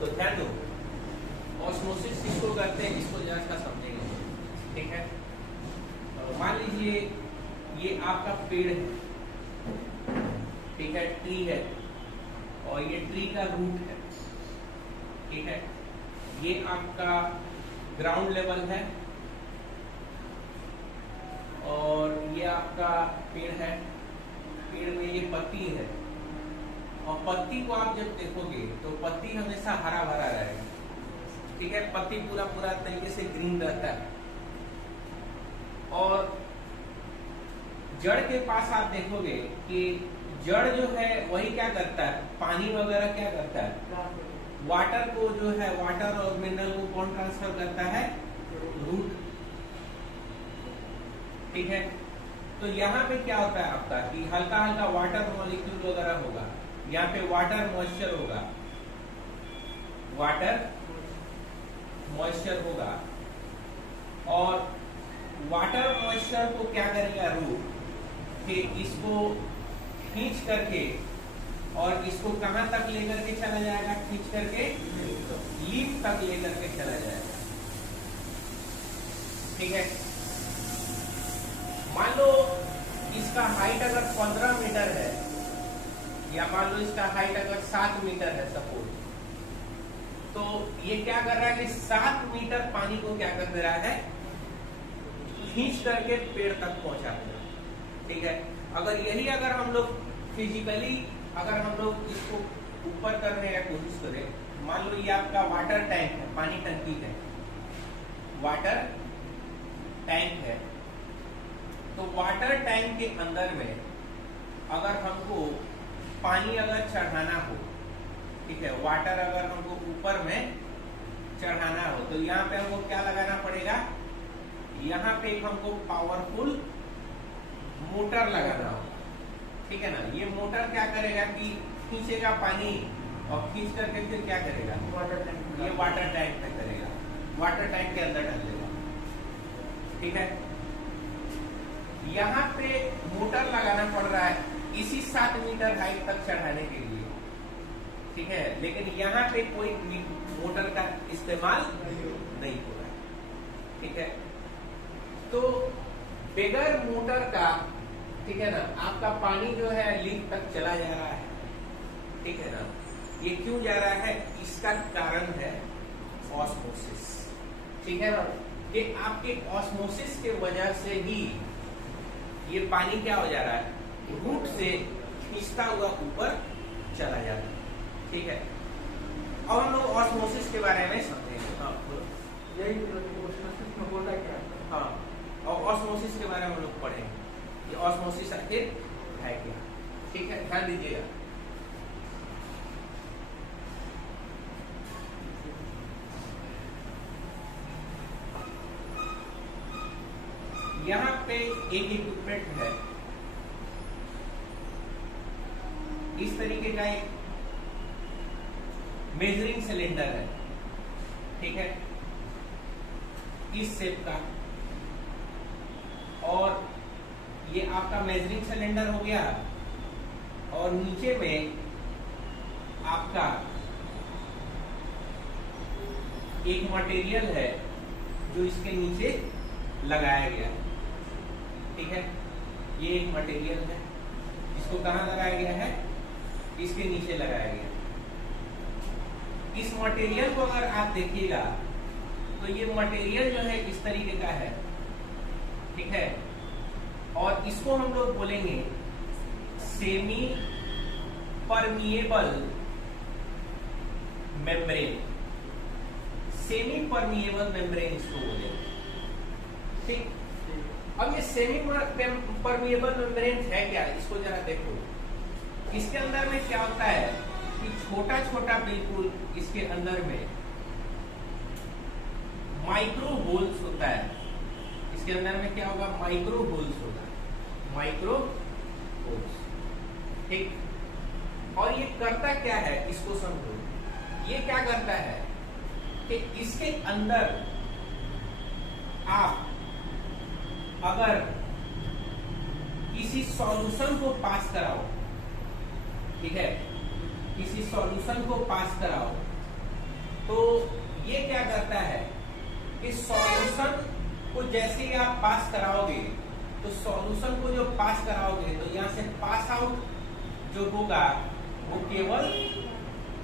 तो ध्यान दो, ऑस्मोसिस किसको करते हैं, इसको जरा सा समझेंगे। ठीक है, मान लीजिए ये आपका पेड़ है, ठीक है, ट्री है, और ये ट्री का रूट है। ठीक है, ये आपका ग्राउंड लेवल है, और ये आपका पेड़ है, पेड़ में ये पत्ती है, और पत्ती को आप जब देखोगे तो पत्ती हमेशा हरा भरा रहेगा। ठीक है, पत्ती पूरा पूरा तरीके से ग्रीन रहता है। और जड़ के पास आप देखोगे कि जड़ जो है वही क्या करता है, पानी वगैरह क्या करता है, वाटर को जो है, वाटर और मिनरल को कौन ट्रांसफर करता है, रूट। ठीक है, तो यहाँ पे क्या होता है आपका कि हल्का हल्का वाटर मॉलिक्यूल वगैरह होगा, यहाँ पे वाटर मॉइस्चर होगा, वाटर मॉइस्चर होगा, और वाटर मॉइस्चर को क्या करेगा रूट कि इसको खींच करके, और इसको कहां तक लेकर के चला जाएगा, खींच करके लीफ तक लेकर के चला जाएगा। ठीक है, मान लो इसका हाइट अगर 15 मीटर है, या मान लो इसका हाइट अगर 7 मीटर है सपोज, तो ये क्या कर रहा है कि 7 मीटर पानी को क्या कर दे रहा है, खींच करके पेड़ तक पहुंचा दे रहा है। ठीक है, अगर यही अगर हम लोग फिजिकली अगर हम लोग इसको ऊपर करने की कोशिश करें, मान लो ये आपका वाटर टैंक है, पानी टंकी है, वाटर टैंक है, तो वाटर टैंक के अंदर में अगर हमको पानी अगर चढ़ाना हो, ठीक है, वाटर अगर हमको ऊपर में चढ़ाना हो, तो यहाँ पे हमको क्या लगाना पड़ेगा, यहाँ पे हमको पावरफुल मोटर लगाना होगा। ठीक है ना, ये मोटर क्या करेगा कि खींचेगा पानी, और खींच करके फिर क्या करेगा, वाटर टैंक, ये वाटर टैंक पे करेगा, वाटर टैंक के अंदर डाल देगा। ठीक है, यहाँ पे मोटर लगाना पड़ रहा है इसी 7 मीटर हाइट तक चढ़ाने के लिए। ठीक है, लेकिन यहाँ पे कोई मोटर का इस्तेमाल नहीं हो रहा है। ठीक है, तो बगैर मोटर का, ठीक है ना, आपका पानी जो है लीक तक चला जा रहा है। ठीक है ना, ये क्यों जा रहा है, इसका कारण है ऑस्मोसिस। ठीक है ना, ये आपके ऑस्मोसिस के वजह से ही ये पानी क्या हो जा रहा है, रूट से खींचता हुआ ऊपर चला जाता है। ठीक है, अब हम लोग ऑस्मोसिस के बारे में समझेंगे। हाँ, यही ऑस्मोसिस में होता क्या है? हाँ, और ऑस्मोसिस के बारे में हम लोग पढ़ेंगे, ये ऑस्मोसिस आखिर है क्या। ठीक है, ध्यान दीजिएगा। यहाँ पे एक इक्विपमेंट है, इस तरीके का एक मेजरिंग सिलेंडर है। ठीक है, इस शेप का, और ये आपका मेजरिंग सिलेंडर हो गया, और नीचे में आपका एक मटेरियल है जो इसके नीचे लगाया गया है। ठीक है, ये एक मटेरियल है, इसको कहां लगाया गया है, इसके नीचे लगाया गया है। इस मटेरियल को अगर आप देखिएगा तो ये मटेरियल जो है इस तरीके का है। ठीक है, और इसको हम लोग बोलेंगे semi permeable membrane, semi permeable membrane इसको बोलेंगे। ठीक, अब ये सेमी परमिएबल मेम्ब्रेन है क्या, इसको जरा देखो। इसके अंदर में क्या होता है कि छोटा छोटा बिल्कुल इसके अंदर में माइक्रो होल्स होता है। इसके अंदर में क्या होगा, माइक्रो होल्स होगा, माइक्रो होल्स। ठीक, और ये करता क्या है, इसको समझो। ये क्या करता है कि इसके अंदर आप अगर किसी सॉल्यूशन को पास कराओ, ठीक है, किसी सॉल्यूशन को पास कराओ, तो ये क्या करता है कि सॉल्यूशन को जैसे ही आप पास कराओगे, तो सॉल्यूशन को जो पास कराओगे तो यहाँ से पास आउट जो होगा वो केवल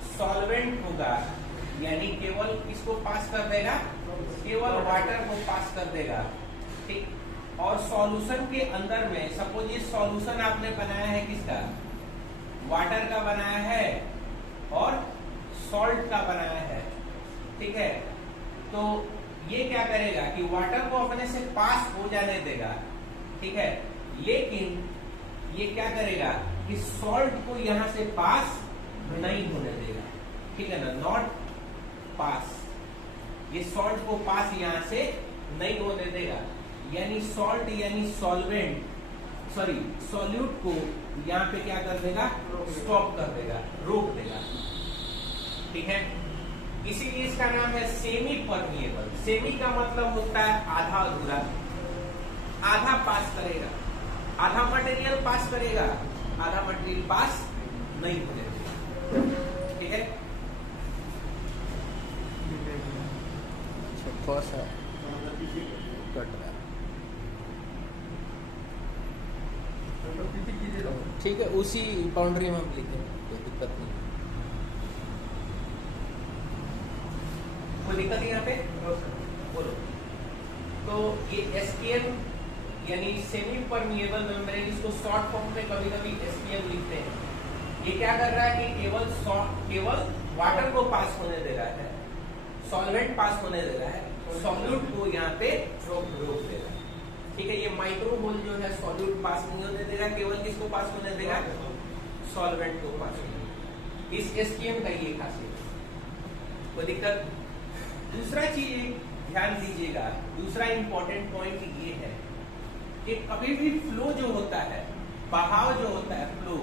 सॉल्वेंट होगा, यानी केवल किसको पास कर देगा, केवल वाटर को पास कर देगा। ठीक, और सॉल्यूशन के अंदर में सपोज ये सॉल्यूशन आपने बनाया है किसका, वाटर का बनाया है और सॉल्ट का बनाया है। ठीक है, तो ये क्या करेगा कि वाटर को अपने से पास हो जाने देगा। ठीक है, लेकिन ये क्या करेगा कि सॉल्ट को यहां से पास नहीं होने देगा। ठीक है ना, नॉट पास, ये सॉल्ट को पास यहां से नहीं होने देगा, यानी सॉल्ट यानी सॉल्वेंट सॉरी सॉल्यूट को यहाँ पे क्या कर देगा, स्टॉप कर देगा, रोक देगा। ठीक है, इसीलिए इसका नाम है सेमी परमिएबल। सेमी का मतलब होता है आधा अधूरा, आधा पास करेगा, आधा मटेरियल पास करेगा, आधा मटेरियल पास नहीं होने देगा। ठीक है, थोड़ा सा कट रहा है। ठीक है, उसी बाउंड्री में हम लिखेंगे, कोई दिक्कत नहीं। कोई दिक्कत है यहाँ पे, बोलो। तो ये एसपीएम यानी सेमी परमिएबल मेम्ब्रेन, इसको शॉर्ट फॉर्म में कभी कभी एसपीएम लिखते हैं। ये क्या कर रहा है कि केवल वाटर को पास होने दे रहा है, सॉल्वेंट पास होने दे रहा है, सॉल्यूट को यहाँ पे रोक दे रहा है। ठीक है, ये माइक्रो होल जो है सॉल्यूट पास नहीं होने देगा, केवल किसको पास होने देगा, सॉल्वेंट को पास होने देगा। इस एसपीएम का ये खासियत है। कोई दिक्कत। दूसरा चीज ध्यान दीजिएगा, दूसरा इंपॉर्टेंट पॉइंट ये है कि कभी भी फ्लो जो होता है, बहाव जो होता है फ्लो,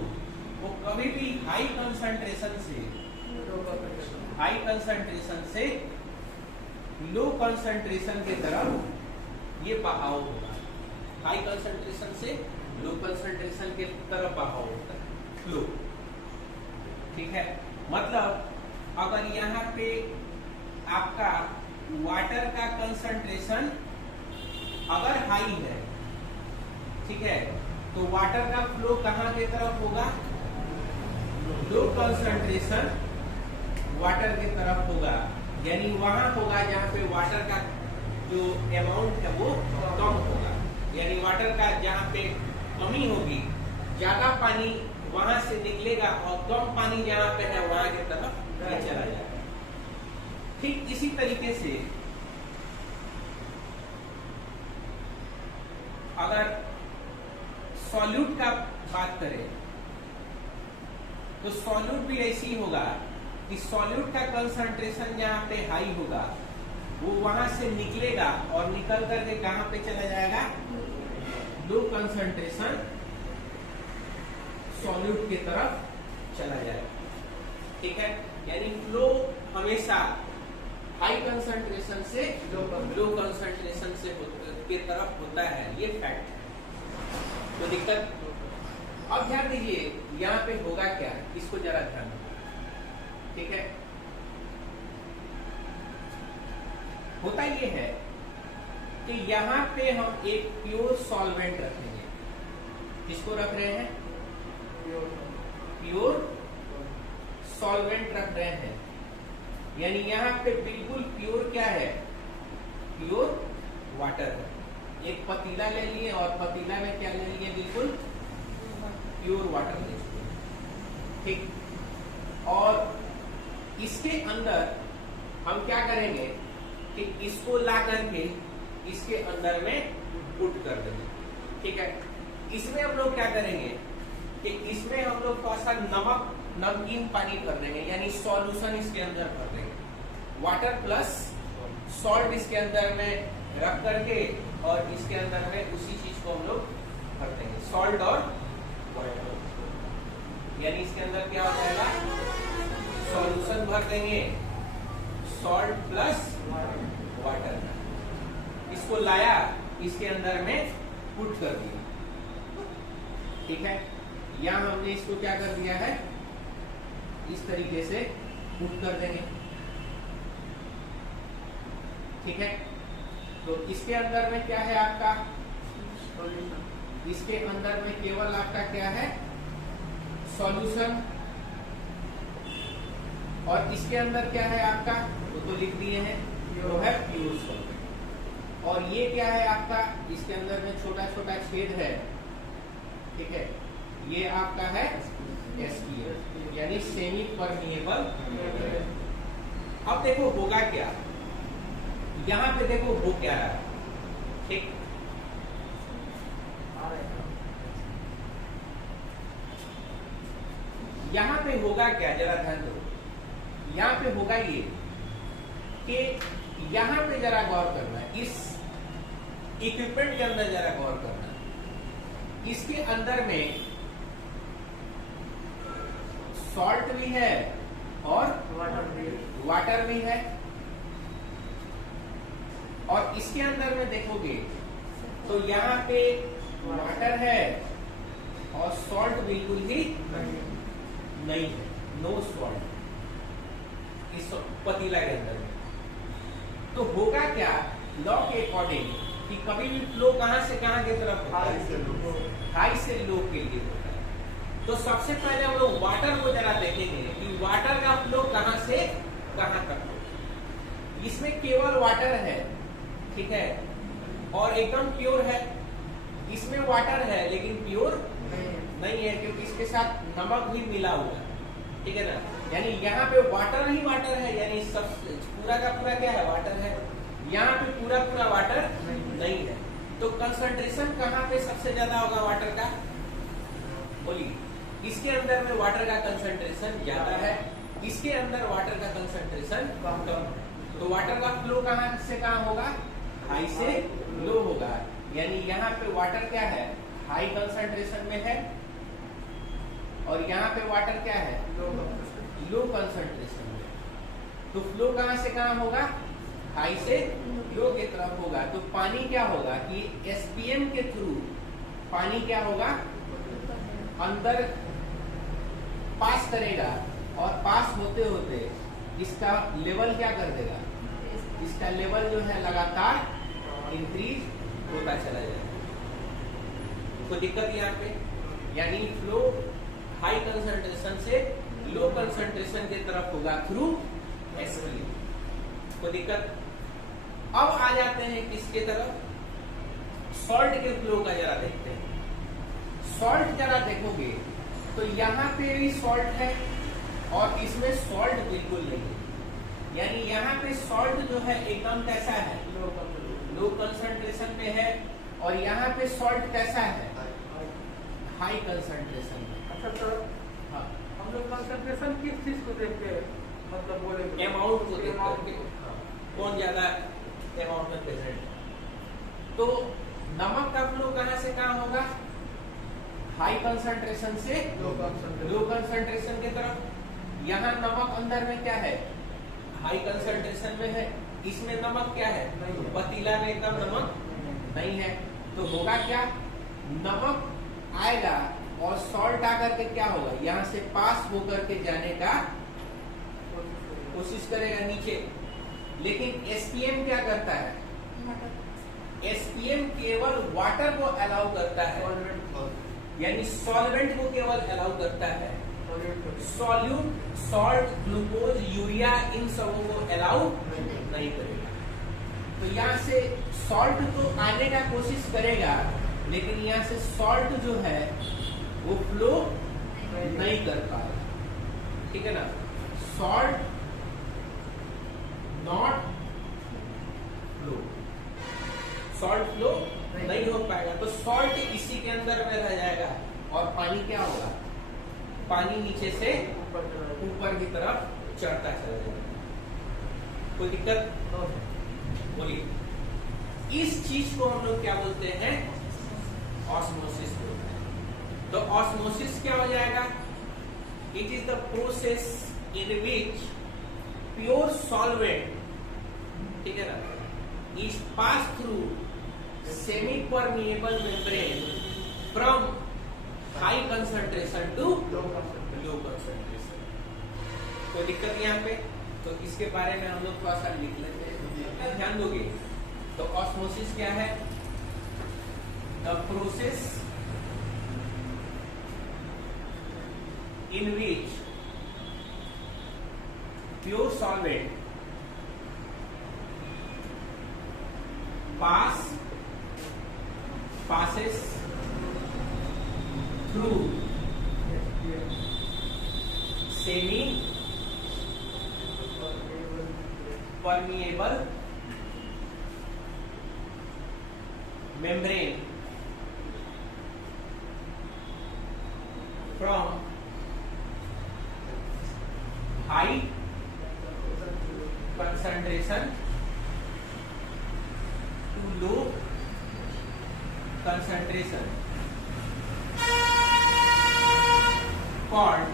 वो कभी भी हाई कंसंट्रेशन से लो कंसंट्रेशन की तरफ ये बहाव होगा। हाई कंसंट्रेशन से लो कंसंट्रेशन की तरफ बहाव होता है फ्लो। ठीक है, मतलब अगर यहाँ पे आपका वाटर का कंसंट्रेशन अगर हाई है, ठीक है, तो वाटर का फ्लो कहाँ की तरफ होगा, लो कंसंट्रेशन वाटर की तरफ होगा, यानी वहां होगा जहां पे वाटर का जो अमाउंट है वो कम होगा, यानी वाटर का जहां पे कमी होगी, ज्यादा पानी वहां से निकलेगा और कम पानी जहां पे है वहां की तरफ चला जाएगा। ठीक इसी तरीके से अगर सॉल्यूट का बात करें तो सॉल्यूट भी ऐसी होगा कि सॉल्यूट का कंसंट्रेशन जहां पे हाई होगा वो वहां से निकलेगा और निकल करके कहां पे चला जाएगा, लो कंसंट्रेशन सॉल्यूट की तरफ चला जाएगा। ठीक है, यानी फ्लो हमेशा हाई कंसंट्रेशन से लो कंसंट्रेशन से की तरफ होता है, ये फैक्ट। तो दिक्कत। अब ध्यान दीजिए यहाँ पे होगा क्या, इसको जरा ध्यान दीजिए। ठीक है, होता ये है कि यहाँ पे हम एक प्योर सॉल्वेंट रखेंगे। किसको रख रहे हैं, प्योर सॉल्वेंट रख रहे हैं, यानी यहाँ पे बिल्कुल प्योर क्या है, प्योर वाटर है। एक पतीला ले लिए और पतीला में क्या ले लिए, बिल्कुल प्योर वाटर ले लिए। ठीक, और इसके अंदर हम क्या करेंगे कि इसको ला करके इसके अंदर में पुट कर देंगे। ठीक है, इसमें हम लोग क्या करेंगे कि इसमें हम लोग थोड़ा सा नमकीन पानी कर देंगे, यानी सॉल्यूशन इसके अंदर भर देंगे। वाटर प्लस सॉल्ट इसके अंदर में रख करके और इसके अंदर में उसी चीज को हम लोग भर देंगे, सॉल्ट और वाटर। यानी इसके अंदर क्या हो जाएगा, सॉल्यूशन भर देंगे, सॉल्ट प्लस वाटर। इसको लाया, इसके अंदर में पुट कर दिया। ठीक है, यहां हमने इसको क्या कर दिया है, इस तरीके से पुट कर देंगे। ठीक है। तो इसके अंदर में क्या है आपका, इसके अंदर में केवल आपका क्या है, सॉल्यूशन, और इसके अंदर क्या है आपका, वो तो लिख दिए हैं, वो है प्योर सॉल्वेंट। और ये क्या है आपका, इसके अंदर में छोटा छोटा छेद है, ठीक है, ये आपका है SPM यानी सेमी परमिएबल। अब देखो होगा क्या, यहां पे देखो हो क्या रहा है, ठीक, यहां पे होगा क्या, जरा ध्यान दो, यहां पे होगा ये कि यहां पे जरा गौर करना, इस इक्विपमेंट के अंदर जरा गौर करना, इसके अंदर में सॉल्ट भी है और वाटर भी है, और इसके अंदर में देखोगे तो यहाँ पे वाटर है और सॉल्ट बिल्कुल ही नहीं है, नो सॉल्ट इस पतीला के अंदर में। तो होगा क्या, लॉ के अकॉर्डिंग कि कभी भी फ्लो कहां से कहां की तरफ होता है, हाई से लो के लिए होता है। तो सबसे पहले हम लोग वाटर को जरा देखेंगे कि वाटर का फ्लो कहां से कहां तक हो। इसमें केवल वाटर है, ठीक है, और एकदम प्योर है। इसमें वाटर है लेकिन प्योर नहीं है, क्योंकि इसके साथ नमक भी मिला हुआ है, ठीक है ना, यानी यहाँ पे वाटर ही वाटर है, यानी सब पूरा का पूरा क्या है, वाटर है। यहाँ पे पूरा पूरा वाटर नहीं है। तो कंसंट्रेशन कहाँ पे सबसे ज्यादा होगा वाटर का, बोलिए। इसके अंदर में वाटर का कंसंट्रेशन ज्यादा है, इसके अंदर वाटर का कंसंट्रेशन कम है। तो वाटर का फ्लो कहाँ से कहाँ होगा, हाई से लो होगा, यानी यहाँ पे वाटर क्या है, हाई कंसंट्रेशन में है, और यहाँ पे वाटर क्या है, लो कंसंट्रेशन में। तो फ्लो कहाँ से कहाँ होगा, हाई से लो की तरफ होगा। तो पानी क्या होगा कि SPM के थ्रू पानी क्या होगा, अंदर पास करेगा, और पास होते होते इसका लेवल क्या कर देगा, इसका लेवल जो है लगातार इंक्रीज होता चला जाएगा। कोई दिक्कत यहाँ पे, यानी फ्लो हाई कंसंट्रेशन से लो कंसंट्रेशन की तरफ होगा थ्रू SPM। कोई दिक्कत। अब आ जाते हैं किसके तरफ, सॉल्ट के फ्लो का जरा देखते हैं। सॉल्ट जरा देखोगे तो यहाँ पे भी सॉल्ट है और इसमें सॉल्ट बिल्कुल नहीं है, यानी यहाँ पे सॉल्ट जो है एकदम कैसा है, लो कंसंट्रेशन में है, और यहाँ पे सॉल्ट कैसा है, हाई कंसंट्रेशन में। अच्छा सर, हाँ, हम लोग कंसंट्रेशन किस चीज को देख के मतलब बोले, अमाउंट को देख करके कौन ज्यादा अमाउंट में प्रेजेंट है। तो नमक का फ्लो कहाँ से कहाँ होगा, हाई कंसंट्रेशन से लो कंसंट्रेशन की तरफ। यहाँ नमक अंदर में क्या है, हाई कंसंट्रेशन में है, इसमें नमक क्या है, पतीला में एकदम नमक नहीं है। तो होगा क्या, नमक आएगा और सॉल्ट आकर के क्या होगा, यहाँ से पास होकर के जाने का कोशिश करेगा नीचे। लेकिन SPM क्या करता है, SPM केवल वाटर को अलाउ करता है, यानी सॉल्वेंट को केवल अलाउ करता है, सॉल्यूट, सॉल्ट, ग्लूकोज, यूरिया, इन सबों को अलाउ नहीं करेगा। तो यहाँ से सॉल्ट तो आने का कोशिश करेगा, लेकिन यहाँ से सॉल्ट जो है वो फ्लो नहीं कर पाएगा, ठीक है ना। Salt not flow, salt flow नहीं हो पाएगा। तो सॉल्ट इसी के अंदर में रह जाएगा, और पानी क्या होगा, पानी नीचे से ऊपर की तरफ चढ़ता चला जाएगा। कोई दिक्कत, बोलिए। इस चीज को हम लोग क्या बोलते हैं, ऑस्मोसिस बोलते हैं। तो ऑस्मोसिस क्या हो जाएगा, it is the process in which pure solvent, ठीक है ना, is pass through semi permeable membrane from high concentration to low concentration. कोई दिक्कत यहाँ पे, तो इसके बारे में हम लोग थोड़ा सा लिख लेते हैं, ध्यान दोगे। तो ऑस्मोसिस क्या है? The process in which pure solvent passes through semi permeable membrane from high concentration to low concentration called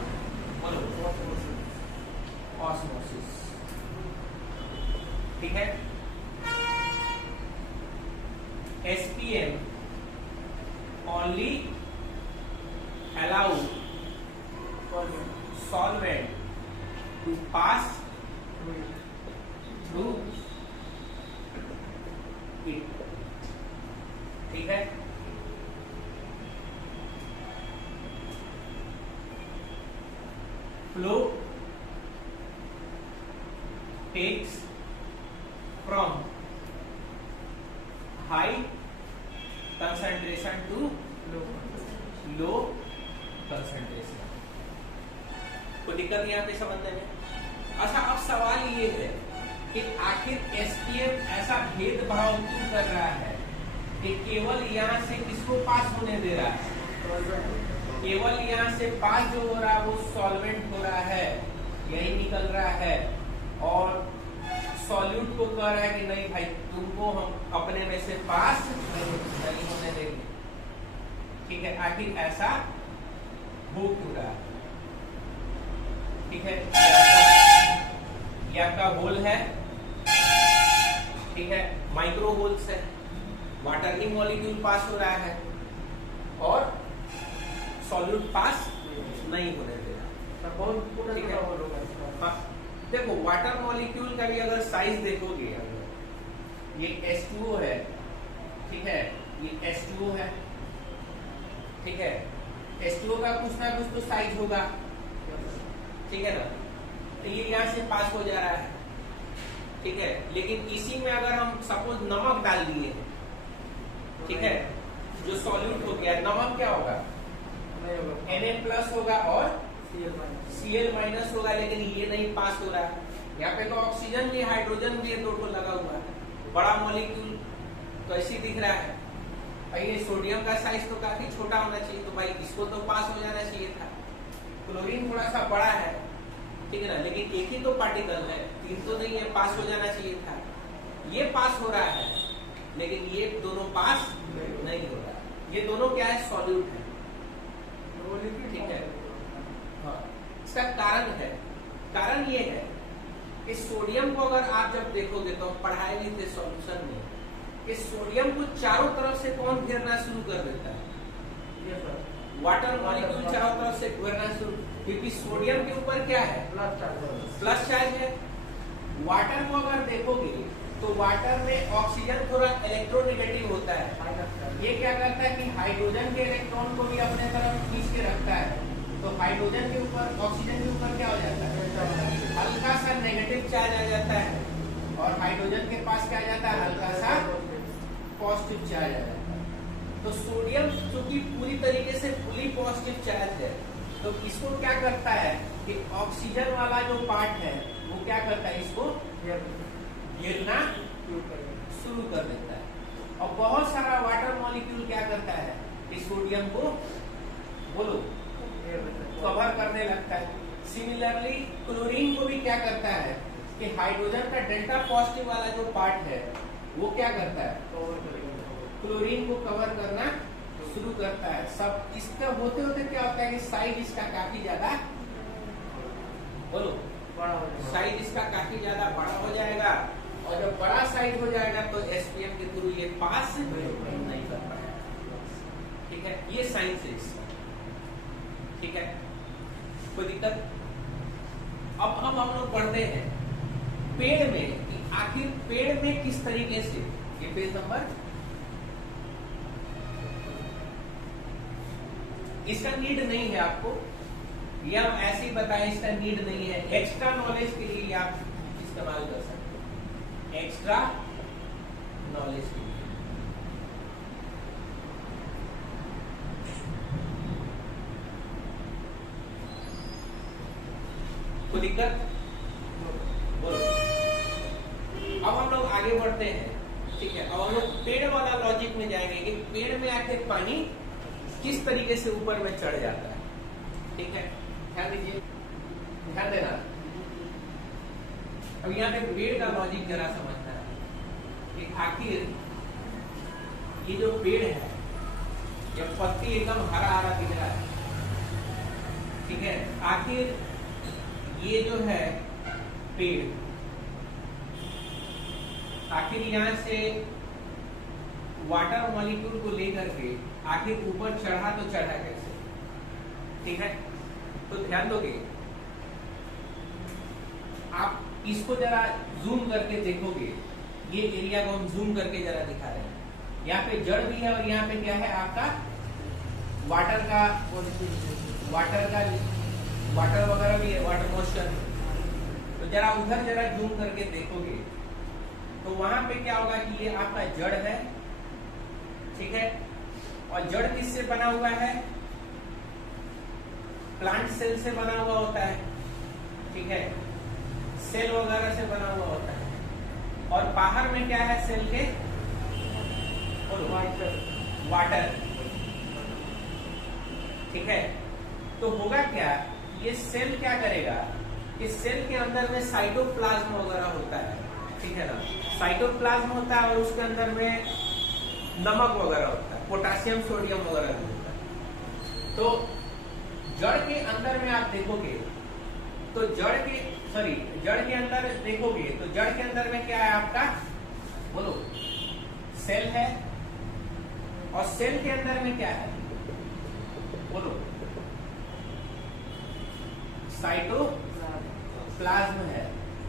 osmosis। ठीक है। SPM only allow solvent to pass through it। ठीक है। Flow takes from high concentration to low concentration। कोई दिक्कत नहीं आती समझने में? अच्छा, अब सवाल ये है कि आखिर एसपीएम ऐसा भेदभाव क्यों कर रहा है कि केवल यहाँ से किसको पास होने दे रहा है? केवल यहाँ से पास जो हो रहा है वो सॉल्वेंट हो रहा है, यही निकल रहा है, और सॉल्यूट को कह रहा है कि नहीं भाई तुमको हम अपने में से पास नहीं होने देंगे। ठीक है, आखिर ऐसा हो क्यों रहा है? ठीक है, ये आपका होल है, ठीक है, माइक्रो होल्स है, वाटर ही मॉलिक्यूल पास हो रहा है और सॉल्यूट पास नहीं होने दे रहा। ठीक है, हाँ, देखो वाटर मॉलिक्यूल का भी अगर साइज देखोगे, ये H2O है, ठीक है, ये H2O है, ठीक है, H2O का कुछ ना कुछ तो साइज होगा, ठीक है ना? तो ये यहाँ से पास हो जा रहा है, ठीक है, लेकिन इसी में अगर हम सपोज नमक डाल दिए, ठीक है, जो सॉल्यूट हो गया, नमक क्या होगा? Na+ होगा और Cl- होगा, लेकिन ये नहीं पास हो रहा है। यहाँ पे तो ऑक्सीजन भी हाइड्रोजन भी दो लगा हुआ है, बड़ा मॉलिक्यूल तो ऐसे दिख रहा है। और ये सोडियम का साइज तो काफी छोटा होना चाहिए, तो भाई इसको तो पास हो जाना चाहिए था। क्लोरीन थोड़ा सा बड़ा है, ठीक है ना, लेकिन एक ही तो पार्टिकल है, तीन तो नहीं है, पास हो जाना चाहिए था। ये पास हो रहा है, लेकिन ये दोनों पास नहीं हो रहा है। ये दोनों क्या है? सॉल्यूट है, ठीक है। हाँ, इसका कारण है, कारण ये है कि सोडियम को अगर आप जब देखोगे तो पढ़ाए भी थे सॉल्यूशन में कि सोडियम को चारों तरफ से कौन घेरना शुरू कर देता है? वाटर मॉलिक्यूल चारों तरफ से घेरना शुरू, क्योंकि सोडियम के ऊपर क्या है? प्लस चार्ज है। वाटर को अगर देखोगे तो वाटर में ऑक्सीजन थोड़ा इलेक्ट्रोनेगेटिव होता है, ये क्या करता है कि हाइड्रोजन के इलेक्ट्रॉन को भी अपने तरफ खींच के रखता है, तो हाइड्रोजन के ऊपर ऑक्सीजन के ऊपर क्या हो जाता है? हल्का सा नेगेटिव चार्ज आ जाता है, और हाइड्रोजन के पास क्या आ जाता है? हल्का सा पॉजिटिव चार्ज आ जाता है। तो सोडियम चूंकि पूरी तरीके से फुली पॉजिटिव चार्ज है, तो इसको क्या करता है कि ऑक्सीजन वाला जो पार्ट है वो क्या करता है? इसको घेरना शुरू कर देता है, और बहुत सारा वाटर मॉलिक्यूल क्या करता है? इस सोडियम को बोलो कवर करने लगता है। सिमिलरली क्लोरीन को भी क्या करता है कि हाइड्रोजन का डेल्टा पॉजिटिव वाला जो पार्ट है वो क्या करता है? क्लोरीन को कवर करना शुरू करता है। सब इसका होते होते क्या होता है कि साइज इसका काफी ज्यादा, बोलो, साइज इसका काफी ज्यादा बड़ा हो जाएगा, और जब बड़ा साइज हो जाएगा तो एसपीएम के थ्रू ये पास नहीं कर पाएगा। ठीक है, ये साइंस है इसका। ठीक है, कोई दिक्कत? अब हम लोग पढ़ते हैं पेड़ में, कि आखिर पेड़ में किस तरीके से, ये पेज नंबर, इसका नीड नहीं है आपको, या ऐसे ही बताएं इसका नीड नहीं है, एक्स्ट्रा नॉलेज के लिए आप इस्तेमाल कर सकते हैं, एक्स्ट्रा नॉलेज के लिए। कोई दिक्कत? बोलो। अब हम लोग आगे बढ़ते हैं, ठीक है। अब हम लोग पेड़ वाला लॉजिक में जाएंगे कि पेड़ में आके पानी किस तरीके से ऊपर में चढ़ जाता है, ठीक है। ध्यान दीजिए, ध्यान देना। अब यहाँ पे पेड़ का लॉजिक जरा समझना है कि आखिर ये जो पेड़ है, ये पत्ती एकदम हरा हरा दिख रहा है, ठीक है। आखिर ये जो है पेड़, आखिर यहाँ से वाटर मॉलिक्यूल को लेकर के आखिर ऊपर चढ़ा तो चढ़ा कैसे, ठीक है। तो ध्यान दोगे, आप इसको जरा जूम करके देखोगे, ये एरिया को हम जूम करके जरा दिखा रहे हैं। यहाँ पे जड़ भी है और यहाँ पे क्या है आपका वाटर वगैरह भी है, वाटर मॉइस्चर। तो जरा उधर जरा जूम करके देखोगे तो वहां पे क्या होगा कि ये आपका जड़ है, ठीक है। और जड़ किससे बना हुआ है? प्लांट सेल से बना हुआ होता है, ठीक है। सेल वगैरह से बना हुआ होता है। और बाहर में क्या है सेल के? वाटर, ठीक है। तो होगा क्या, ये सेल क्या करेगा, इस सेल के अंदर में साइटोप्लाज्म वगैरह होता है, ठीक है ना। साइटोप्लाज्म होता है और उसके अंदर में नमक वगैरह होता है, पोटासियम सोडियम वगैरह भी होता है। तो जड़ के अंदर में आप देखोगे तो जड़ के अंदर देखोगे तो जड़ के अंदर में क्या है आपका, बोलो, सेल है। और सेल के अंदर में क्या है, बोलो, साइटोप्लाज्म है।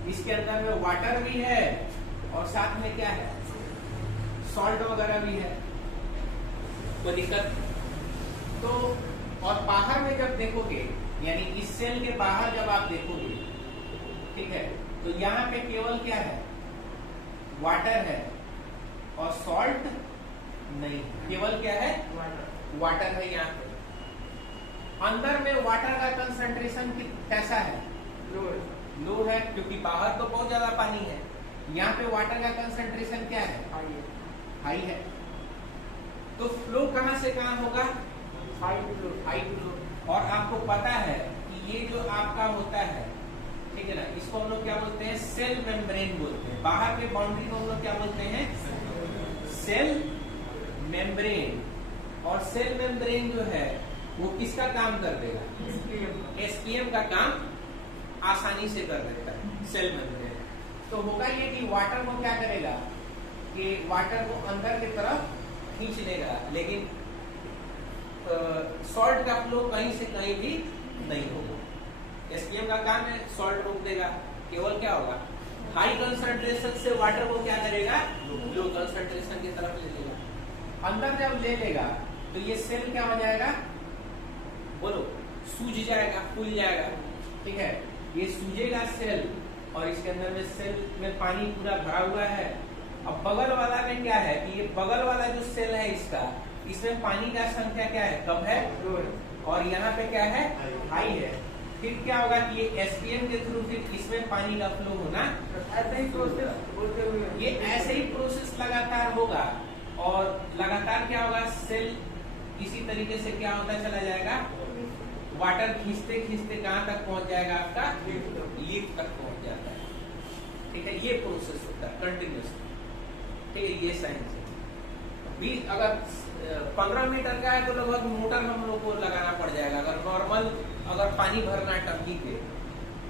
इसके अंदर में वाटर भी है और साथ में क्या है, सॉल्ट वगैरह भी है। कोई दिक्कत? तो और बाहर में जब देखोगे, यानी इस सेल के बाहर जब आप देखोगे, ठीक है, तो यहाँ पे केवल क्या है, वाटर है और सॉल्ट नहीं, केवल क्या है, वाटर है। यहाँ पे अंदर में वाटर का कंसंट्रेशन कैसा है, लो है, क्योंकि बाहर तो बहुत ज्यादा पानी है। यहाँ पे वाटर का कंसंट्रेशन क्या है, हाई है। तो फ्लो कहां से कहां होगा, हाई फ्लो। और आपको पता है कि ये जो आपका होता है, ठीक है ना, इसको हम लोग क्या बोलते हैं, सेल मेम्ब्रेन बोलते हैं। बाहर के बाउंड्री को हम लोग क्या बोलते हैं, सेल मेम्ब्रेन। और सेल मेम्ब्रेन जो है वो किसका काम कर देगा, एसपीएम का काम आसानी से कर देता है सेल मेम्ब्रेन। तो होगा ये कि वाटर को क्या करेगा कि वाटर को अंदर की तरफ खींच लेगा, लेकिन सॉल्ट का फ्लो कहीं से कहीं भी नहीं होगा। एसपीएम का काम है सॉल्ट रोक देगा, केवल क्या होगा, हाई कंसंट्रेशन से वाटर को क्या करेगा, लो कंसंट्रेशन की तरफ ले लेगा। अंदर जब ले लेगा तो ये सेल क्या हो जाएगा, बोलो, सूज जाएगा, फूल जाएगा, ठीक है। ये सूजेगा सेल और इसके अंदर में सेल में पानी पूरा भरा हुआ है। अब बगल वाला में क्या है कि ये बगल वाला जो सेल है इसका, इसमें पानी का संख्या क्या है, कम है, और यहाँ पे क्या है, हाई है। फिर क्या होगा कि ये एसपीएम के थ्रू फिर इसमें पानी का फ्लो होना, ऐसे ही प्रोसेस होते हुए, ये ऐसे ही प्रोसेस लगातार होगा। और लगातार क्या होगा, सेल इसी तरीके से क्या होता चला जाएगा, वाटर खींचते खींचते कहां तक पहुंच जाएगा, आपका लीफ तक पहुंच जाता है, ठीक है। ये प्रोसेस होता है कंटिन्यूस, ठीक है। ये साइंस है। भी अगर 15 मीटर का है तो लगभग मोटर हम लोग को लगाना पड़ जाएगा। अगर नॉर्मल अगर पानी भरना है टंकी पे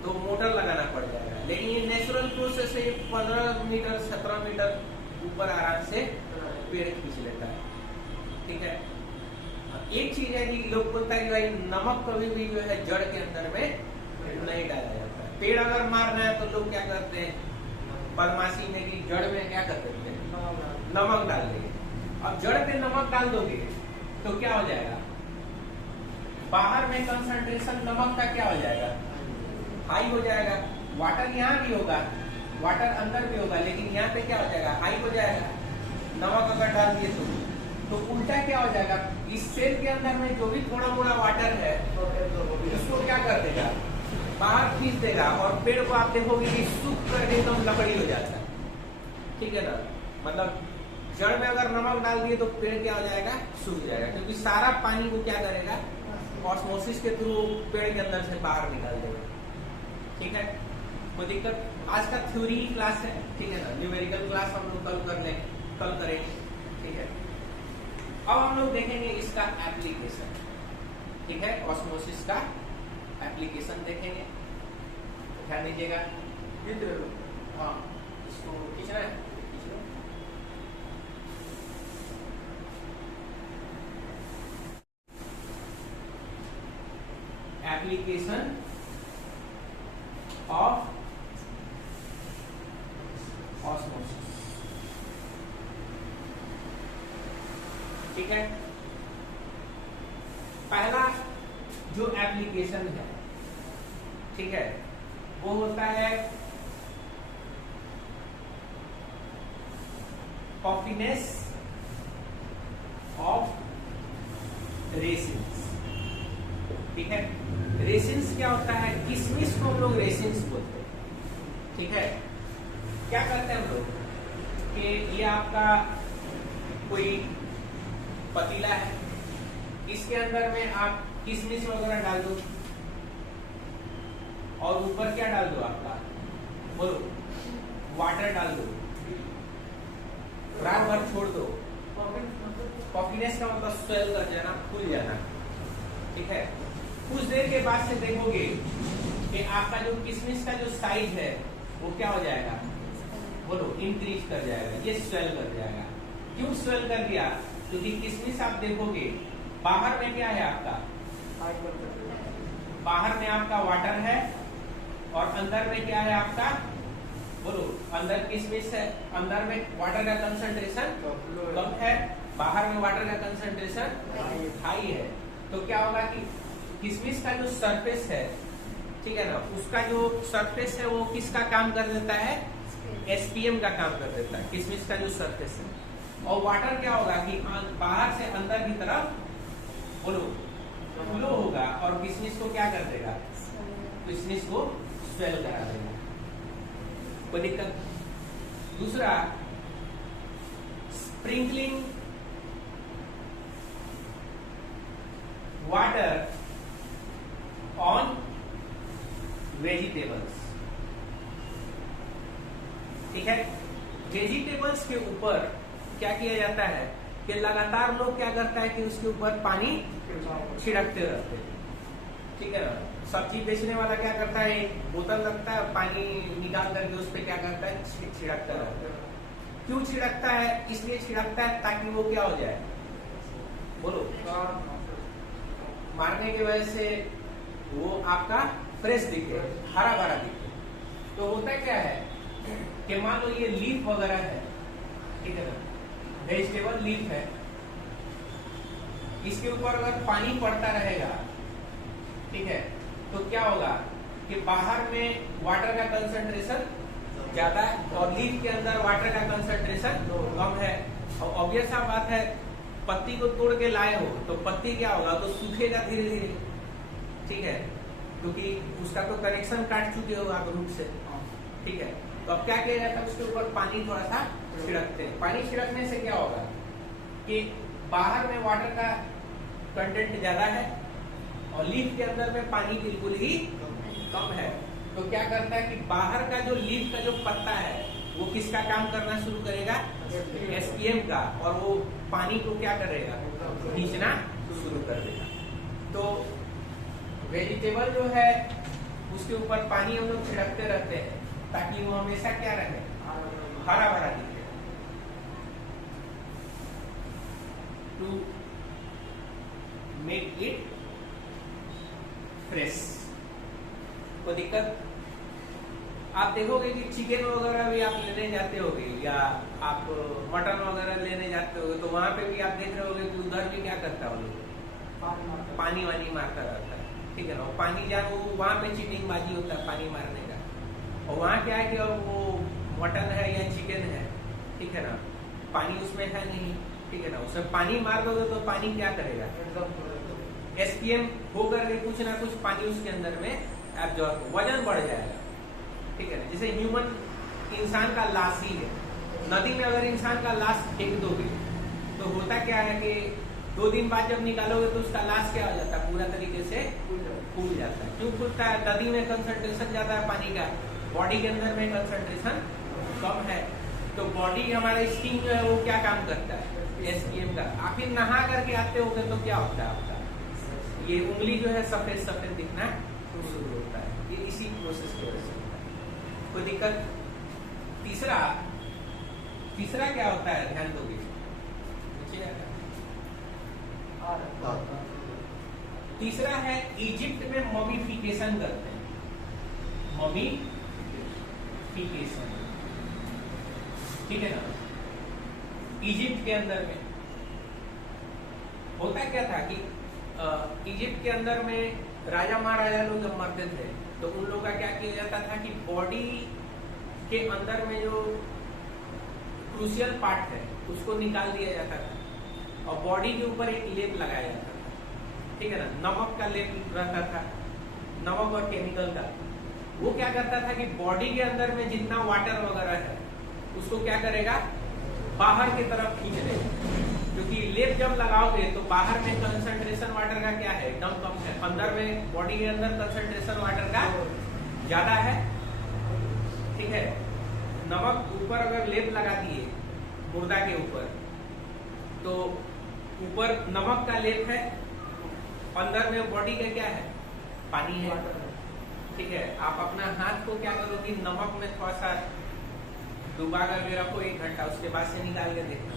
तो मोटर लगाना पड़ जाएगा। लेकिन ये नेचुरल प्रोसेस है, 15 मीटर 17 मीटर ऊपर आराम से पेड़ खींच लेता है, ठीक है। एक चीज है कि लोग बोलता है कि भाई नमक कभी भी जो है जड़ के अंदर में नहीं डाला जाता है। पेड़ अगर मारना है तो लोग क्या करते हैं, बदमाशी में कि जड़ में क्या कर देंगे, नमक डाल देंगे। अब जड़ पे नमक डाल दोगे तो क्या हो जाएगा, बाहर में कंसंट्रेशन नमक का क्या हो जाएगा, हाई हो जाएगा। वाटर यहाँ भी होगा, वाटर अंदर भी होगा, लेकिन यहाँ पे क्या हो जाएगा, हाई हो जाएगा। नमक अगर डाल दिए तो उल्टा क्या हो जाएगा, इस सेल के अंदर में जो भी थोड़ा मोड़ा वाटर है उसको क्या कर देगा, बाहर खींच देगा, और पेड़ को आप देखोगे कि सूख कर एकदम लकड़ी हो जाता है, ठीक है ना। मतलब जड़ में अगर नमक डाल दिए तो पेड़ क्या हो जाएगा, सूख जाएगा, क्योंकि सारा पानी को क्या करेगा, ऑस्मोसिस के थ्रू पेड़ के अंदर से बाहर निकाल देगा, ठीक है। कोई दिक्कत, आज का थ्योरी क्लास है, ठीक है ना। न्यूमेरिकल क्लास हम लोग कल करेंगे, ठीक है। अब हम लोग देखेंगे इसका एप्लीकेशन, ठीक है, ऑस्मोसिस का एप्लीकेशन देखेंगे। ध्यान दीजिएगा, हाँ इसको खींचना है, एप्लीकेशन ऑफ ऑस्मोसिस, ठीक है। पहला जो एप्लीकेशन है, ठीक है, वो होता है पफिनेस ऑफ रेसिन्स, ठीक है। रेसिन्स क्या होता है, किशमिश को हम लोग रेसिन्स बोलते हैं, ठीक है। क्या करते हैं हम लोग कि ये आपका कोई पतीला है, इसके अंदर में आप किशमिश वगैरह डाल दो, और ऊपर क्या डाल दो, आपका बोलो, वाटर डाल दो, रात भर छोड़ दो। पफिनेस का मतलब स्वेल कर जाना, फूल जाना, ठीक है। कुछ देर के बाद से देखोगे कि आपका जो किशमिश का जो साइज है वो क्या हो जाएगा, बोलो, इंक्रीज कर जाएगा, ये स्वेल कर जाएगा। क्यों स्वेल कर दिया, क्योंकि किशमिश आप देखोगे बाहर में क्या है आपका, बाहर में आपका वाटर है, और अंदर में क्या है आपका, बोलो, अंदर किशमिश है, अंदर में वाटर का कंसंट्रेशन कम है, बाहर में वाटर का कंसंट्रेशन हाई है। तो क्या होगा कि किशमिश का जो सरफेस है, ठीक है ना, उसका जो सरफेस है वो किसका काम कर देता है, एसपीएम का काम कर देता है, किशमिश का जो सरफेस है। और वाटर क्या होगा कि बाहर से अंदर की तरफ, बोलो, फ्लो होगा, और किशमिश को क्या कर देगा, किशमिश को स्वेल करा देगा। कोई दिक्कत। दूसरा, स्प्रिंकलिंग वाटर ऑन वेजिटेबल्स, ठीक है। वेजिटेबल्स के ऊपर क्या किया जाता है कि लगातार लोग क्या करता है कि उसके ऊपर पानी छिड़कते रहते हैं, ठीक है ना। सब्जी बेचने वाला क्या करता है, बोतल रखता है, पानी निकाल करके उस पर क्या करता है, छिड़कता रहता है। क्यों छिड़कता है, इसलिए छिड़कता है ताकि वो क्या हो जाए, बोलो, मारने की वजह से वो आपका फ्रेश दिखे, हरा भरा दिखे। तो होता क्या है कि मान लो ये लीफ वगैरह है, ठीक है ना, वेजिटेबल लीफ है, इसके ऊपर अगर पानी पड़ता रहेगा, ठीक है, तो क्या होगा कि बाहर में वाटर का कंसंट्रेशन ज्यादा है, और लीफ के अंदर वाटर का कंसंट्रेशन कम है। और ऑब्वियस सा बात है, पत्ती को तोड़ के लाए हो तो पत्ती क्या होगा, तो सूखेगा धीरे धीरे, ठीक है, क्योंकि उसका तो कनेक्शन काट चुके हो आप रूट से, ठीक है। तो अब क्या किया जाता है, उसके ऊपर पानी थोड़ा सा छिड़कते हैं। पानी छिड़कने से क्या होगा कि बाहर में वाटर का कंटेंट ज्यादा है, और लीफ के अंदर में पानी बिल्कुल ही कम है। तो क्या करता है कि बाहर का जो लीफ का जो पत्ता है वो किसका काम करना शुरू करेगा, एसपीएम का, और वो पानी को क्या करेगा, खींचना शुरू कर देगा। तो वेजिटेबल जो है उसके ऊपर पानी हम लोग छिड़कते रहते हैं ताकि वो हमेशा क्या रहे, हरा भरा दिखे। To make it fresh. कोई दिक्कत। आप देखोगे कि चिकन वगैरह भी आप लेने जाते होगे या आप मटन वगैरह लेने जाते होगे, तो वहां पे भी आप देख रहे होगे कि उधर भी क्या करता है वो लोग, पानी वानी मारता रहता है, ठीक है ना। पानी जान वो वहां पे चीटिंग बाजी होता है पानी मारने का। और वहाँ क्या है कि अब वो मटन है या चिकन है, ठीक है ना, पानी उसमें है नहीं, ठीक है ना, उसमें पानी मार दोगे तो पानी क्या करेगा, एसपीएम होकर के कुछ ना कुछ पानी उसके अंदर में एब्जॉर्ब, वजन बढ़ जाएगा, ठीक है ना। जैसे ह्यूमन इंसान का लाश ही है, नदी में अगर इंसान का लाश फेंक दोगे तो होता क्या है कि 2 दिन बाद जब निकालोगे तो उसका लाश क्या हो जाता है, पूरा तरीके से फूल जाता है। क्यों फूलता है, नदी में कंसंट्रेशन ज्यादा है पानी का, बॉडी के अंदर में कंसंट्रेशन कम है। तो बॉडी हमारा स्किन जो है वो क्या काम करता है, एसपीएम का। आप फिर नहा करके आते होगे तो क्या होता है आपका, ये उंगली जो है सफेद सफेद दिखना शुरू होता है, ये इसी प्रोसेस की वजह से होता है। कोई दिक्कत। तीसरा क्या होता है, ध्यान दोगे, तीसरा है इजिप्ट में ममीफिकेशन करते हैं, ममीफिकेशन, ठीक है ना। इजिप्ट के अंदर में होता क्या था कि इजिप्ट के अंदर में राजा महाराजा लोग जब मरते थे तो उन लोगों का क्या किया जाता था कि बॉडी के अंदर में जो क्रूशियल पार्ट है उसको निकाल दिया जाता था और बॉडी के ऊपर एक लेप लगाया जाता था, ठीक है ना। नमक का लेप रहता था, नमक और केमिकल का। वो क्या करता था कि बॉडी के अंदर में जितना वाटर वगैरह है उसको क्या करेगा, बाहर की तरफ खींच लेगा। क्योंकि लेप जब लगाओगे तो बाहर में कंसंट्रेशन वाटर का क्या है, एकदम कम है, अंदर में बॉडी के अंदर कंसंट्रेशन वाटर का ज्यादा है, ठीक है। नमक ऊपर अगर लेप लगा दिए मुर्दा के ऊपर तो ऊपर नमक का लेप है, अंदर में बॉडी का क्या है, पानी है, ठीक है। आप अपना हाथ को क्या करो कि नमक में थोड़ा सा डुबा करके रखो 1 घंटा, उसके बाद से निकाल के देखना,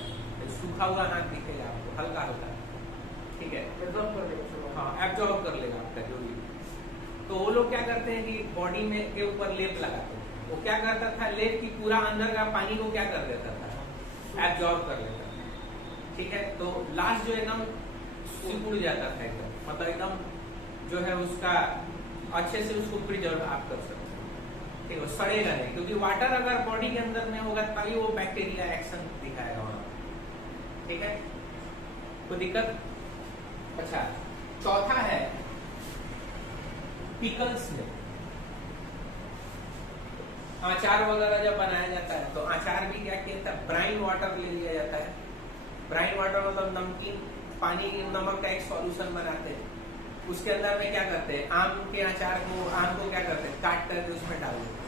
सूखा हुआ हाथ दिखेगा आपको, हल्का हल्का, ठीक है, हाँ एब्जॉर्ब कर लेगा आपका जो भी। तो वो लोग क्या करते हैं कि बॉडी में के ऊपर लेप लगाते हैं। वो क्या करता था, लेप की पूरा अंदर का पानी को क्या कर देता था, एब्जॉर्ब कर लेता था, ठीक है। तो लास्ट जो एकदम सिकुड़ जाता था एकदम, मतलब एकदम जो है उसका अच्छे से उसको प्रिजर्व आप कर सकते हैं, ठीक है, सड़ेगा नहीं। क्योंकि वाटर अगर बॉडी के अंदर में होगा तभी वो बैक्टीरिया एक्शन दिखाएगा वहां, ठीक है। कोई दिक्कत। अच्छा, चौथा है पिकल्स में अचार वगैरह जब बनाया जाता है तो अचार भी क्या किया था, ब्राइन वाटर ले लिया जाता है। ब्राइन वाटर मतलब नमकीन पानी, नमक का एक सॉल्यूशन बनाते हैं। उसके अंदर में क्या करते हैं, आम के अचार को, आम को क्या करते हैं, काट करके उसमें डाल देते हैं।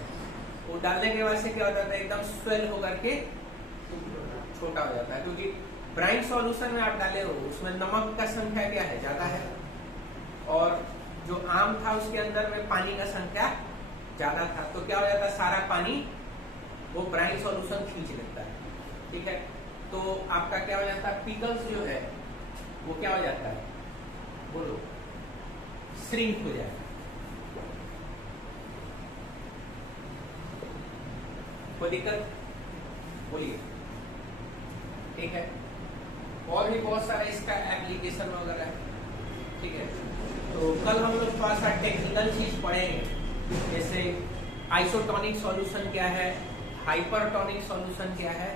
वो डालने के बाद से क्या होता है, एकदम स्वेल होकर के छोटा हो जाता है। क्योंकि ब्राइन सॉल्यूशन में आप डाले हो उसमें नमक का संख्या क्या है, ज्यादा है, और जो आम था उसके अंदर में पानी का संख्या ज्यादा था। तो क्या हो जाता है, सारा पानी वो ब्राइन सॉल्यूशन खींच लेता है, ठीक है। तो आपका क्या हो जाता है, पिकल्स जो है वो क्या हो जाता है, बोलो, श्रिंक हो जाएगा। कोई दिक्कत, बोलिए, ठीक है। और भी बहुत सारा इसका एप्लीकेशन वगैरह है, ठीक है। तो कल हम लोग थोड़ा सा टेक्निकल चीज पढ़ेंगे, जैसे आइसोटोनिक सॉल्यूशन क्या है, हाइपरटोनिक सॉल्यूशन क्या है,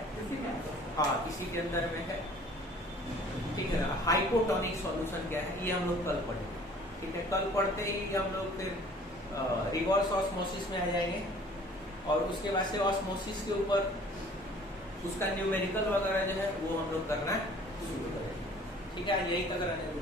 हाँ इसी के अंदर में है, ठीक है ना। हाइपोटोनिक सॉल्यूशन क्या है, ये हम लोग कल पढ़ेंगे, ठीक है। कल पढ़ते ही हम लोग फिर रिवर्स ऑस्मोसिस में आ जाएंगे और उसके बाद से ऑस्मोसिस के ऊपर उसका न्यूमेरिकल वगैरह जो है वो हम लोग करना शुरू करेंगे, ठीक है। यही तक रहने दो।